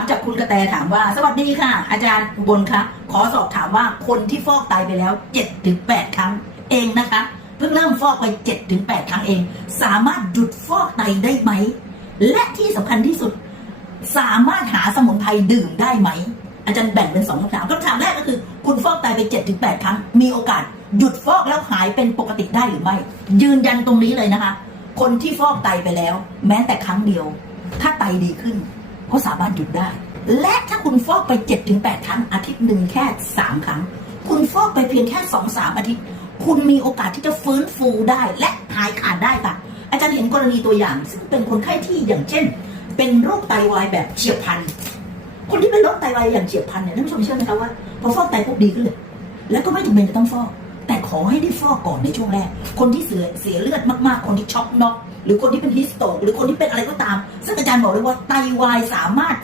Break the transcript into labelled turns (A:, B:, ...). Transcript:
A: ามจากคุณกระแตถามว่า สวัสดีค่ะ อาจารย์อุบลคะขอสอบถามว่าคนที่ฟอกไตไปแล้ว7ถึง8ครั้งเองนะคะ เพิ่งเริ่มฟอกไป7ถึง8ครั้งเอง สามารถหยุดฟอกไตได้ไหม และที่สำคัญที่สุด สามารถหาสมุนไพรดื่มได้ไหม อาจารย์แบ่งเป็นสองคำถามคำถามแรกก็คือ คุณฟอกไตไป7ถึง8ครั้ง มีโอกาสหยุดฟอกแล้วหายเป็นปกติได้หรือไม่ ยืนยันตรงนี้เลยนะคะ คนที่ฟอกไตไปแล้ว แม้แต่ครั้งเดียว ถ้าไตดีขึ้น ก็สามารถหยุดได้ และถ้าคุณฟอกไป7ถึง8ครั้งอาทิตย์หนึ่งแค่ 3 ครั้ง คุณฟอกไปเพียงแค่ 2 3 อาทิตย์ คุณมีโอกาสที่จะฟื้นฟูได้และหายขาดได้ค่ะ อาจารย์เห็นกรณีตัวอย่าง ซึ่งเป็นคนไข้ที่อย่างเช่น เป็นโรคไตวายแบบเฉียบพลัน คนที่เป็นโรคไตวายอย่างเฉียบพลันเนี่ยท่านผู้ชมเชื่อไหมคะว่าพอฟอกไตปุ๊บดีขึ้นเลย แล้วก็ไม่จำเป็นจะต้องฟอก แต่ขอให้ได้ฟอกก่อนในช่วงแรก คนที่เสียเสียเลือดมากๆ คนที่ช็อกน็อก หรือคนที่เป็นฮิสโตกหรือคนที่เป็นอะไรก็ตาม ซึ่งอาจารย์บอกเลยว่าไตวายสามารถ